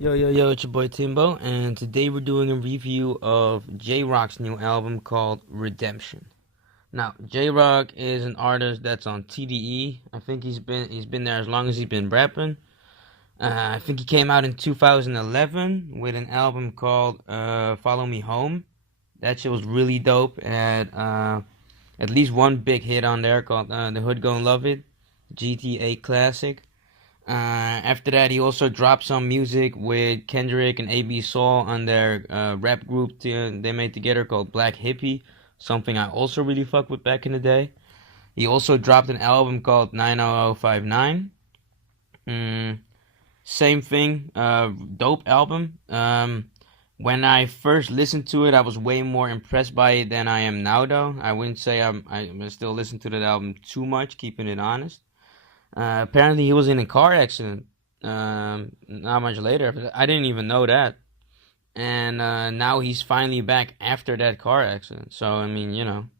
Yo, yo, yo, it's your boy Timbo, and today we're doing a review of J-Rock's new album called Redemption. Now, J-Rock is an artist that's on TDE. I think he's been there as long as he's been rapping. I think he came out in 2011 with an album called Follow Me Home. That shit was really dope. It had at least one big hit on there called The Hood Gon' Love It, GTA classic. After that, he also dropped some music with Kendrick and AB Soul on their rap group they made together called Black Hippie, something I also really fucked with back in the day. He also dropped an album called 90059. Same thing, dope album. When I first listened to it, I was way more impressed by it than I am now, though. I wouldn't say I'm still listening to that album too much, keeping it honest. Apparently, he was in a car accident. Not much later. I didn't even know that. And now he's finally back after that car accident. So, I mean,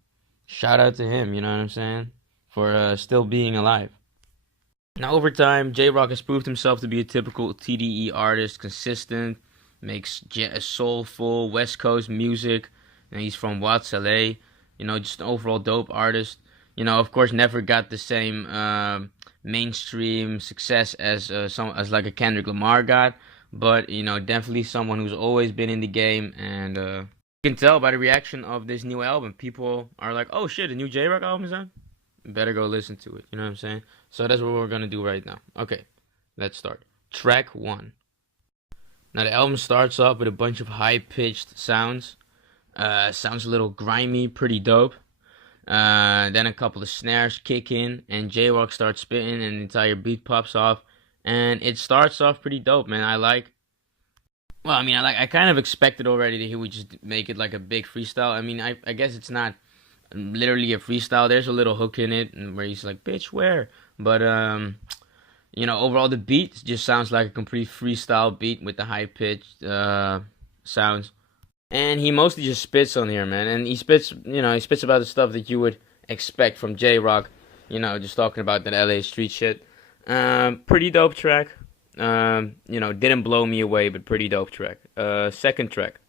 shout out to him, you know what I'm saying? For still being alive. Now, over time, J Rock has proved himself to be a typical TDE artist, consistent, makes soulful West Coast music. And he's from Watts, LA. Just an overall dope artist. Of course, never got the same mainstream success as like a Kendrick Lamar got, but definitely someone who's always been in the game, and you can tell by the reaction of this new album. People are like, "Oh shit, a new J Rock album is out? Better go listen to it." You know what I'm saying? So that's what we're gonna do right now. Okay, let's start. Track 1. Now the album starts off with a bunch of high-pitched sounds. Sounds a little grimy, pretty dope. Then a couple of snares kick in, and J-Rock starts spitting, and the entire beat pops off, and it starts off pretty dope, man. I kind of expected already that he would just make it like a big freestyle. I guess it's not literally a freestyle. There's a little hook in it, where he's like, "Bitch, where?" But overall the beat just sounds like a complete freestyle beat with the high pitched sounds. And he mostly just spits on here, man. And he spits about the stuff that you would expect from J-Rock. Just talking about that LA street shit. Pretty dope track. Didn't blow me away, but pretty dope track. Second track.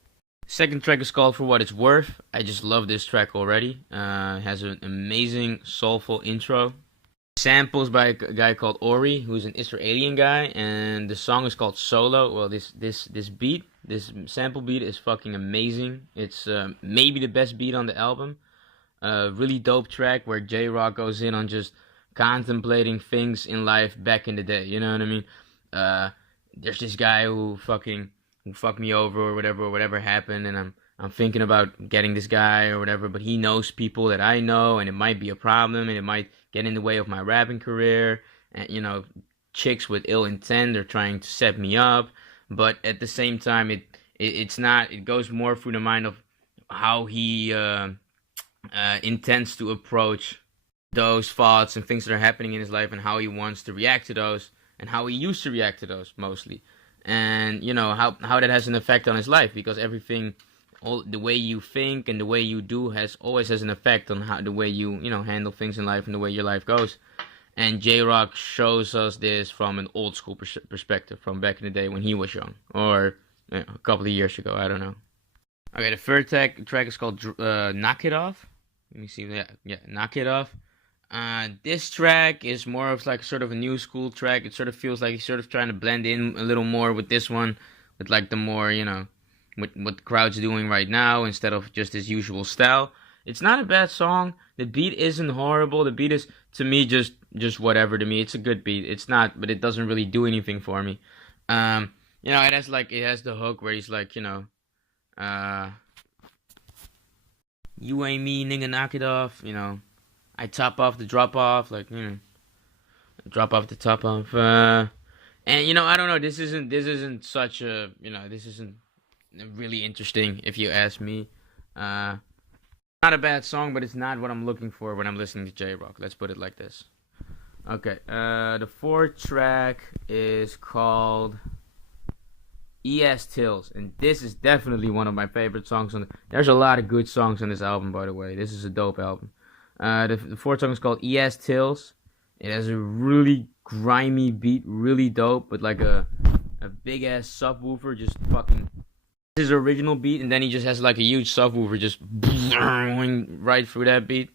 Second track is called For What It's Worth. I just love this track already. It has an amazing, soulful intro. Samples by a guy called Ori, who's an Israeli guy, and the song is called Solo. Well, this beat, this sample beat is fucking amazing. It's maybe the best beat on the album. Really dope track where J-Rock goes in on just contemplating things in life back in the day. You know what I mean? There's this guy who fucked me over or whatever happened, and I'm thinking about getting this guy or whatever, but he knows people that I know, and it might be a problem, and it might get in the way of my rapping career. And chicks with ill intent are trying to set me up, but at the same time, it's not. It goes more through the mind of how he intends to approach those thoughts and things that are happening in his life, and how he wants to react to those, and how he used to react to those mostly, and how that has an effect on his life, because everything. All the way you think and the way you do always has an effect on how the way you handle things in life and the way your life goes. And J-Rock shows us this from an old school perspective, from back in the day when he was young, or a couple of years ago. I don't know. Okay, the third track is called "Knock It Off." Let me see that. Yeah, "Knock It Off." This track is more of like sort of a new school track. It sort of feels like he's sort of trying to blend in a little more with this one, with like the more with what the crowd's doing right now instead of just his usual style. It's not a bad song. The beat isn't horrible. The beat is, to me, just whatever to me. It's a good beat. It's not, but it doesn't really do anything for me. It has the hook where he's like, you ain't me, nigga, knock it off. I top off the drop off, like, drop off the top off. And I don't know. This isn't such a, this isn't really interesting, if you ask me. Not a bad song, but it's not what I'm looking for when I'm listening to J-Rock. Let's put it like this. Okay, the fourth track is called Tills, and this is definitely one of my favorite songs. There's a lot of good songs on this album, by the way. This is a dope album. The fourth song is called Tills. It has a really grimy beat, really dope, but like a a big ass subwoofer just fucking his original beat, and then he just has like a huge subwoofer just going right through that beat,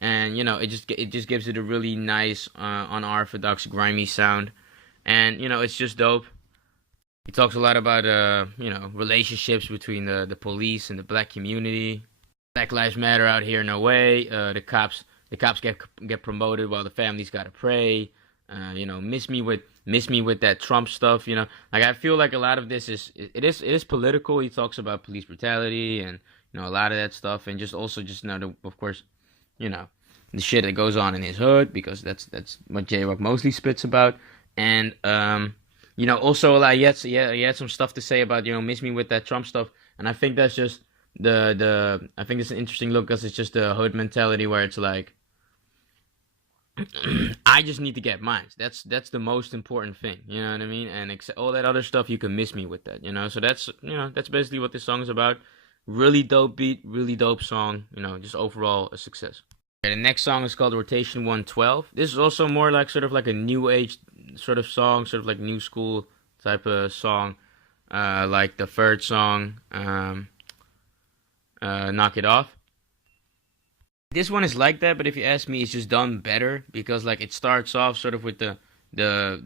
and it just gives it a really nice, unorthodox, grimy sound, and it's just dope. He talks a lot about relationships between the police and the black community. Black lives matter out here, no way. The cops get promoted while the families gotta pray. Miss me with that Trump stuff. Like I feel like a lot of this is political. He talks about police brutality and a lot of that stuff, and just also just of course, the shit that goes on in his hood, because that's what J Rock mostly spits about, and also like he had some stuff to say about miss me with that Trump stuff, and I think that's just I think it's an interesting look, because it's just the hood mentality where it's like, I just need to get mine. That's the most important thing. You know what I mean? And all that other stuff, you can miss me with that. So that's basically what this song is about. Really dope beat, really dope song. Just overall a success. Okay, the next song is called Rotation 112. This is also more like sort of like a new age sort of song, sort of like new school type of song, like the third song, Knock It Off. This one is like that, but if you ask me, it's just done better, because like it starts off sort of with the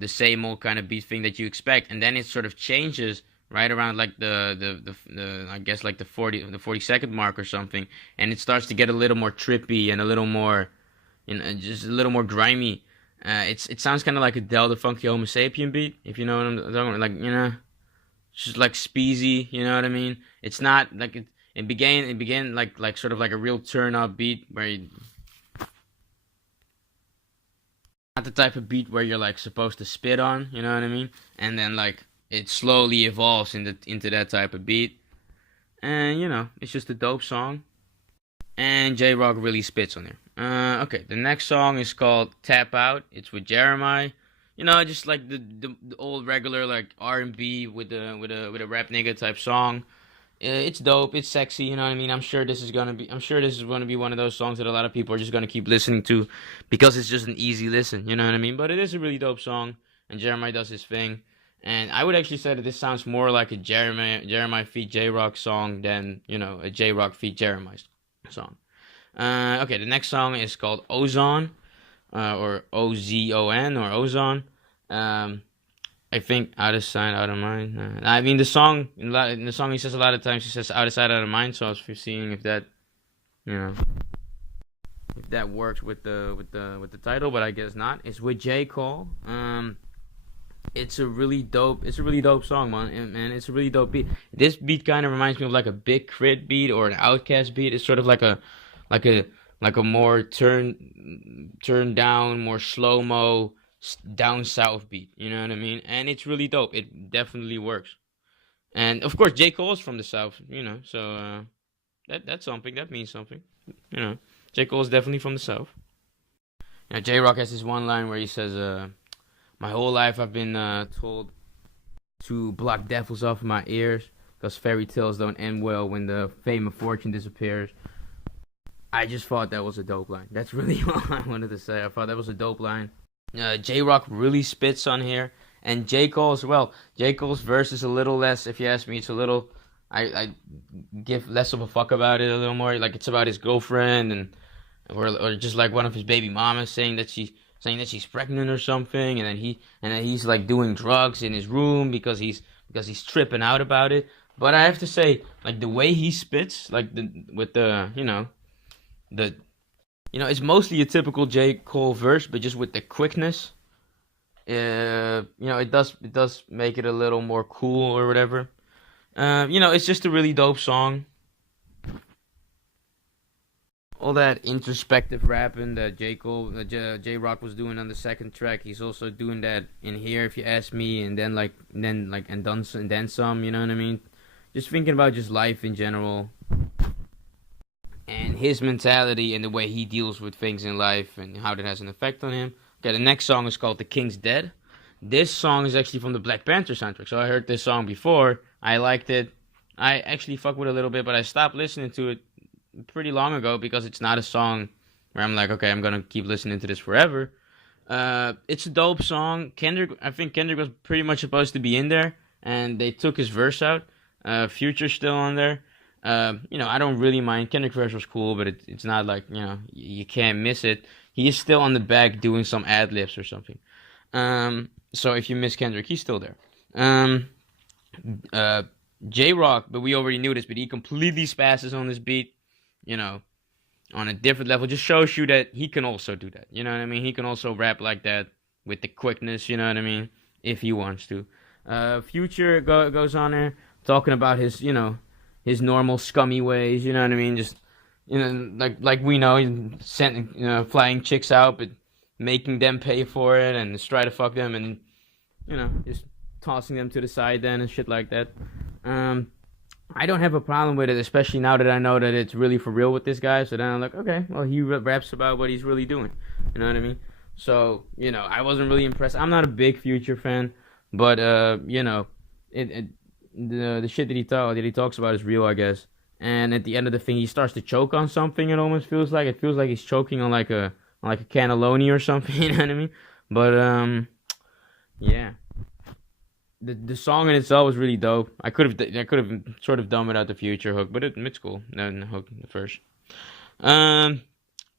same old kind of beat thing that you expect, and then it sort of changes right around like the I guess like the 40-second mark or something, and it starts to get a little more trippy and a little more, just a little more grimy. It sounds kind of like a Del the Funky Homo Sapien beat, if you know what I'm talking about. Like just like speezy, you know what I mean? It's not like it began like sort of like a real turn up beat where not the type of beat where you're like supposed to spit on, you know what I mean? And then like it slowly evolves into that type of beat. And it's just a dope song. And J Rock really spits on there. Okay, the next song is called Tap Out. It's with Jeremiah. Just like the old regular like R&B with a rap nigga type song. It's dope. It's sexy. You know what I mean? I'm sure this is gonna be one of those songs that a lot of people are just gonna keep listening to, because it's just an easy listen. You know what I mean? But it is a really dope song, and Jeremiah does his thing. And I would actually say that this sounds more like a Jeremiah feat J Rock song than a J Rock feat Jeremiah song. Okay, the next song is called Ozone, or Ozon, or Ozone. I think out of sight, out of mind. I mean, the song in the song he says a lot of times, he says out of sight, out of mind. So I was seeing if that, if that works with the title, but I guess not. It's with J. Cole. It's a really dope song, man. It's a really dope beat. This beat kind of reminds me of like a Big Crit beat or an Outkast beat. It's sort of like a more turned down, more slow mo, down south beat, you know what I mean? And it's really dope. It definitely works. And of course, J. Cole is from the south, so that's something. That means something, J. Cole is definitely from the south. J. Rock has this one line where he says, "My whole life I've been told to block devils off my ears, because fairy tales don't end well when the fame of fortune disappears." I just thought that was a dope line. That's really all I wanted to say. I thought that was a dope line. J Rock really spits on here, and J Cole as well. J Cole's verse is a little less, if you ask me. It's a little, I give less of a fuck about it, a little more like it's about his girlfriend, and or just like one of his baby mamas saying that she's pregnant or something, and then he's like doing drugs in his room because he's tripping out about it. But I have to say, like the way he spits, like it's mostly a typical J. Cole verse, but just with the quickness, it does make it a little more cool or whatever. It's just a really dope song. All that introspective rapping that J Rock was doing on the second track, he's also doing that in here, if you ask me, and then some. You know what I mean? Just thinking about just life in general, and his mentality and the way he deals with things in life and how that has an effect on him. Okay, the next song is called The King's Dead. This song is actually from the Black Panther soundtrack, so I heard this song before. I liked it. I actually fuck with it a little bit, but I stopped listening to it pretty long ago because it's not a song where I'm like, okay, I'm gonna keep listening to this forever. It's a dope song. I think Kendrick was pretty much supposed to be in there, and they took his verse out. Future's still on there. I don't really mind. Kendrick's verse was cool, but it's not like, you can't miss it. He is still on the back doing some ad libs or something. So if you miss Kendrick, he's still there. J Rock, but we already knew this, but he completely spasses on this beat, on a different level. Just shows you that he can also do that. You know what I mean? He can also rap like that with the quickness, you know what I mean? If he wants to. Future goes on there talking about his normal scummy ways, you know what I mean? Just, like we know, sending, flying chicks out, but making them pay for it and just try to fuck them and, just tossing them to the side then and shit like that. I don't have a problem with it, especially now that I know that it's really for real with this guy. So then I'm like, okay, well, he raps about what he's really doing. You know what I mean? So, I wasn't really impressed. I'm not a big Future fan, but, the shit that he talks about is real, I guess. And at the end of the thing, he starts to choke on something. It almost feels like he's choking on like a cannelloni or something. You know what I mean? But yeah. The song in itself was really dope. I could have sort of done without the Future hook, but it's cool. No, the hook first.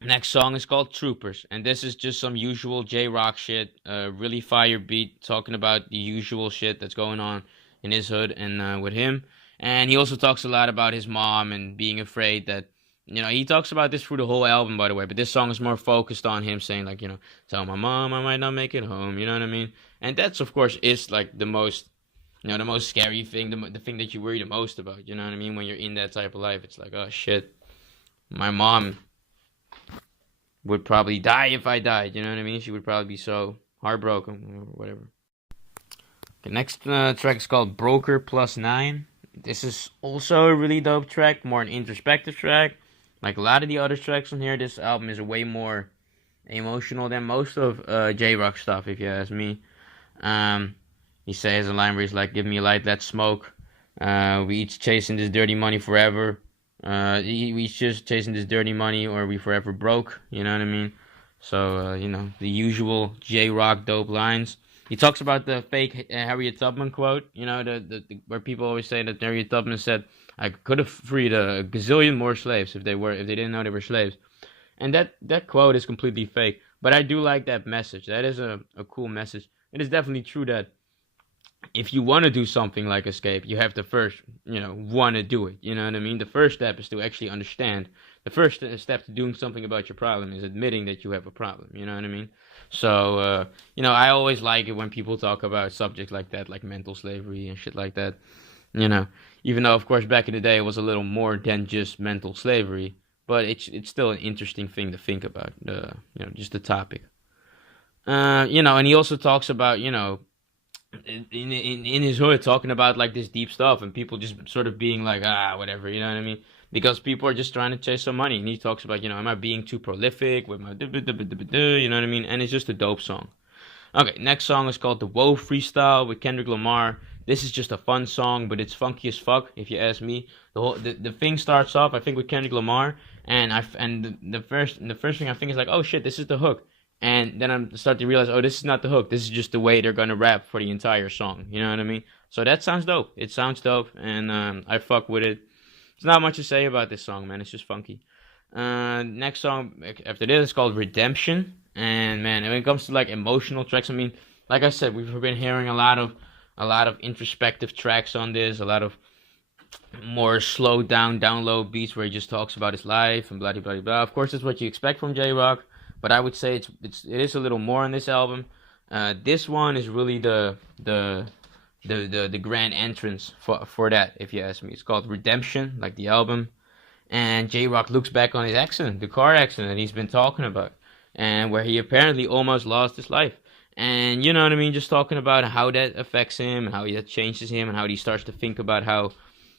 Next song is called Troopers, and this is just some usual J Rock shit. Really fire beat, talking about the usual shit that's going on in his hood and with him. And he also talks a lot about his mom and being afraid that, he talks about this through the whole album, by the way, but this song is more focused on him saying, like, tell my mom I might not make it home, you know what I mean? And that's, of course, is, like, the most scary thing, the thing that you worry the most about, you know what I mean? When you're in that type of life, it's like, oh, shit, my mom would probably die if I died, you know what I mean? She would probably be so heartbroken or whatever. The next track is called Broker Plus 9. This is also a really dope track, more an introspective track. Like a lot of the other tracks on here, this album is way more emotional than most of J Rock stuff, if you ask me. He says a line where he's like, give me a light, let's smoke. We each chasing this dirty money forever. We each just chasing this dirty money or we forever broke, you know what I mean? So, the usual J Rock dope lines. He talks about the fake Harriet Tubman quote, the where people always say that Harriet Tubman said, I could have freed a gazillion more slaves if they didn't know they were slaves. And that quote is completely fake. But I do like that message. That is a cool message. It is definitely true that if you want to do something like escape, you have to first, want to do it. You know what I mean? The first step is to actually understand. The first step to doing something about your problem is admitting that you have a problem. You know what I mean? So, I always like it when people talk about subjects like that, like mental slavery and shit like that. Even though, of course, back in the day it was a little more than just mental slavery, but it's still an interesting thing to think about. Just the topic. And he also talks about, in his hood, talking about like this deep stuff, and people just sort of being like, whatever, you know what I mean? Because people are just trying to chase some money, and he talks about, am I being too prolific with my, you know what I mean? And it's just a dope song. Okay, next song is called The Woe Freestyle with Kendrick Lamar. This is just a fun song, but it's funky as fuck, if you ask me. The thing starts off, I think, with Kendrick Lamar, and the first thing I think is like, oh shit, this is the hook. And then I start to realize, oh, this is not the hook. This is just the way they're gonna rap for the entire song. You know what I mean? So that sounds dope. It sounds dope, and I fuck with it. There's not much to say about this song, man. It's just funky. Next song after this is called Redemption. And man, when it comes to like emotional tracks, I mean, like I said, we've been hearing a lot of introspective tracks on this, a lot of more slowed down, down low beats where he just talks about his life and blah blah blah blah. Of course, that's what you expect from J Rock, but I would say it is a little more on this album. This one is really the grand entrance for that, if you ask me. It's called Redemption, like the album, and J Rock looks back on his accident, the car accident that he's been talking about, and where he apparently almost lost his life. And you know what I mean, just talking about how that affects him and how that changes him and how he starts to think about how,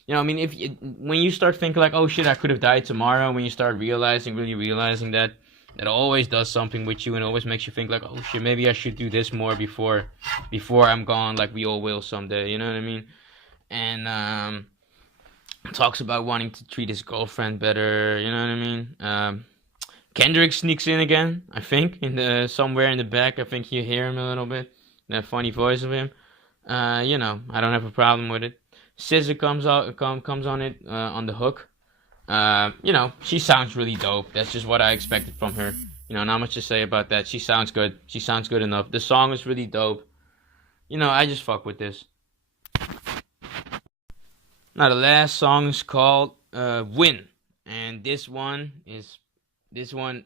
I mean, when you start thinking like, oh shit, I could have died tomorrow, when you start really realizing that always does something with you and always makes you think like, oh shit, maybe I should do this more before I'm gone, like we all will someday, you know what I mean? And talks about wanting to treat his girlfriend better, you know what I mean? Kendrick sneaks in again, I think, somewhere in the back. I think you hear him a little bit, that funny voice of him. I don't have a problem with it. SZA comes on it on the hook. She sounds really dope. That's just what I expected from her. Not much to say about that. She sounds good. She sounds good enough. The song is really dope. I just fuck with this. Now the last song is called "Win," and this one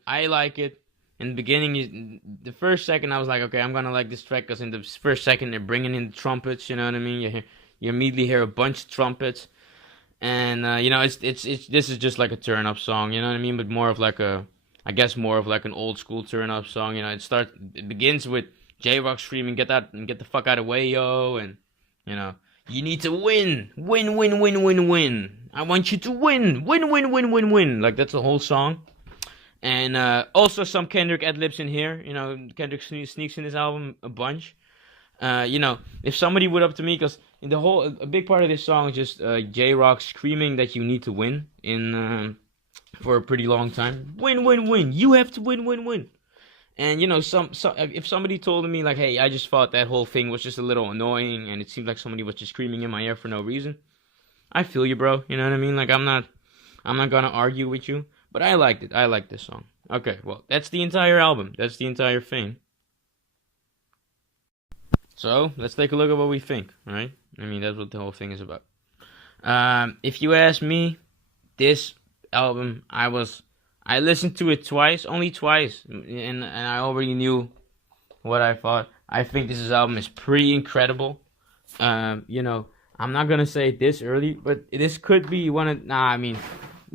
I like it. In the beginning, the first second I was like, okay, I'm gonna like this track because in the first second they're bringing in the trumpets. You know what I mean? You immediately hear a bunch of trumpets, and it's this is just like a turn up song. You know what I mean? But more of like I guess more of like an old school turn up song. It begins with J Rock screaming, "Get that and get the fuck out of the way, yo!" And you know, you need to win, win, win, win, win, win. I want you to win, win, win, win, win, win. Like that's the whole song. And also some Kendrick ad-libs in here. Kendrick sneaks in his album a bunch. If somebody would up to me, because in a big part of this song is just J-Rock screaming that you need to win for a pretty long time. Win, win, win. You have to win, win, win. And if somebody told me like, hey, I just thought that whole thing was just a little annoying, and it seemed like somebody was just screaming in my ear for no reason, I feel you, bro. You know what I mean? Like I'm not gonna argue with you. But I liked it. I like this song. Okay, well, that's the entire album. That's the entire thing. So, let's take a look at what we think, right? I mean, that's what the whole thing is about. If you ask me, this album, I listened to it twice, only twice, and I already knew what I thought. I think this album is pretty incredible. I'm not gonna say it this early, but this could be one of,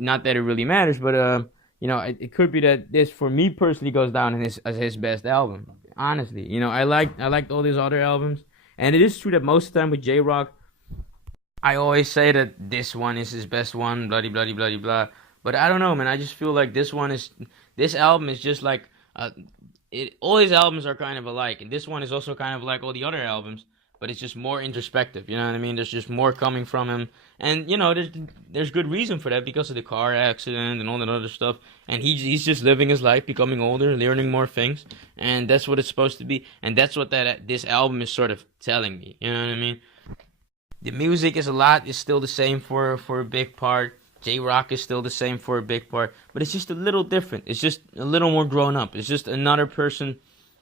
not that it really matters, but it could be that this, for me personally, goes down as his best album. Honestly, I liked all these other albums, and it is true that most of the time with J Rock, I always say that this one is his best one, blah blah blah blah blah. But I don't know, man. I just feel like this album is just like all his albums are kind of alike, and this one is also kind of like all the other albums. But it's just more introspective, you know what I mean? There's just more coming from him, and there's good reason for that because of the car accident and all that other stuff. And he's just living his life, becoming older, learning more things, and that's what it's supposed to be. And that's what this album is sort of telling me, you know what I mean? The music is still the same for a big part. J Rock is still the same for a big part, but it's just a little different. It's just a little more grown up. It's just another person.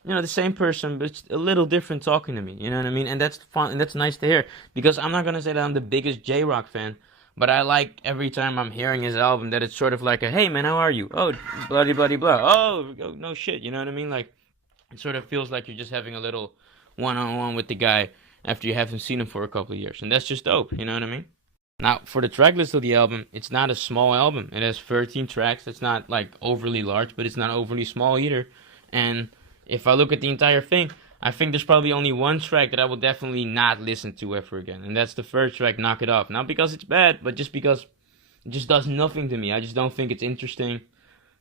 The same person, but it's a little different talking to me. You know what I mean? And that's fun, and that's nice to hear. Because I'm not gonna say that I'm the biggest J-Rock fan, but I like every time I'm hearing his album that it's sort of like a, hey man, how are you? Oh, bloody bloody blah. Oh, no shit. You know what I mean? Like, it sort of feels like you're just having a little one-on-one with the guy after you haven't seen him for a couple of years, and that's just dope. You know what I mean? Now, for the track list of the album, it's not a small album. It has 13 tracks. It's not like overly large, but it's not overly small either. And if I look at the entire thing, I think there's probably only one track that I will definitely not listen to ever again. And that's the first track, Knock It Off. Not because it's bad, but just because it just does nothing to me. I just don't think it's interesting.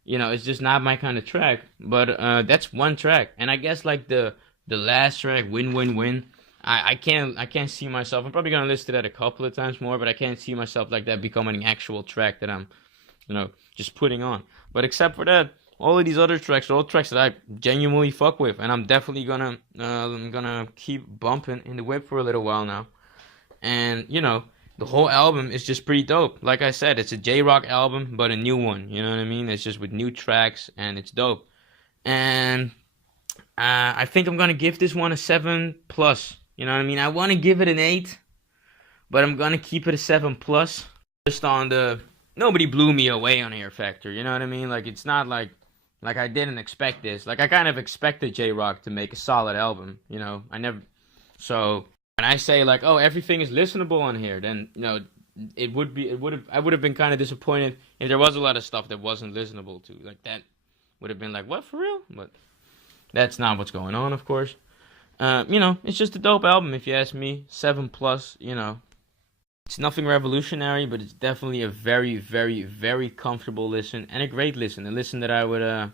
It's just not my kind of track. But that's one track. And I guess like the last track, Win Win Win, I can't see myself. I'm probably gonna listen to that a couple of times more, but I can't see myself like that becoming an actual track that I'm, just putting on. But except for that, all of these other tracks are all tracks that I genuinely fuck with, and I'm definitely gonna keep bumping in the whip for a little while now. And the whole album is just pretty dope. Like I said, it's a J-Rock album, but a new one. You know what I mean? It's just with new tracks, and it's dope. And I think I'm gonna give this one a 7+. You know what I mean? I want to give it an 8, but I'm gonna keep it a 7+. Just on the nobody blew me away on Air Factor. You know what I mean? Like it's not like I didn't expect this. Like I kind of expected J Rock to make a solid album. I never. So when I say like, oh, everything is listenable on here, then I would have been kind of disappointed if there was a lot of stuff that wasn't listenable to. Like that would have been like, what, for real? But that's not what's going on, of course. It's just a dope album if you ask me. 7+. It's nothing revolutionary, but it's definitely a very, very, very comfortable listen and a great listen. A listen that I would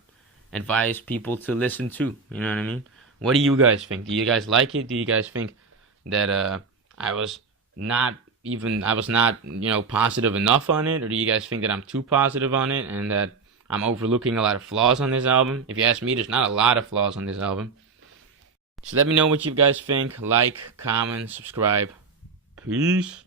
advise people to listen to. You know what I mean? What do you guys think? Do you guys like it? Do you guys think that I was not positive enough on it? Or do you guys think that I'm too positive on it and that I'm overlooking a lot of flaws on this album? If you ask me, there's not a lot of flaws on this album. So let me know what you guys think. Like, comment, subscribe. Peace.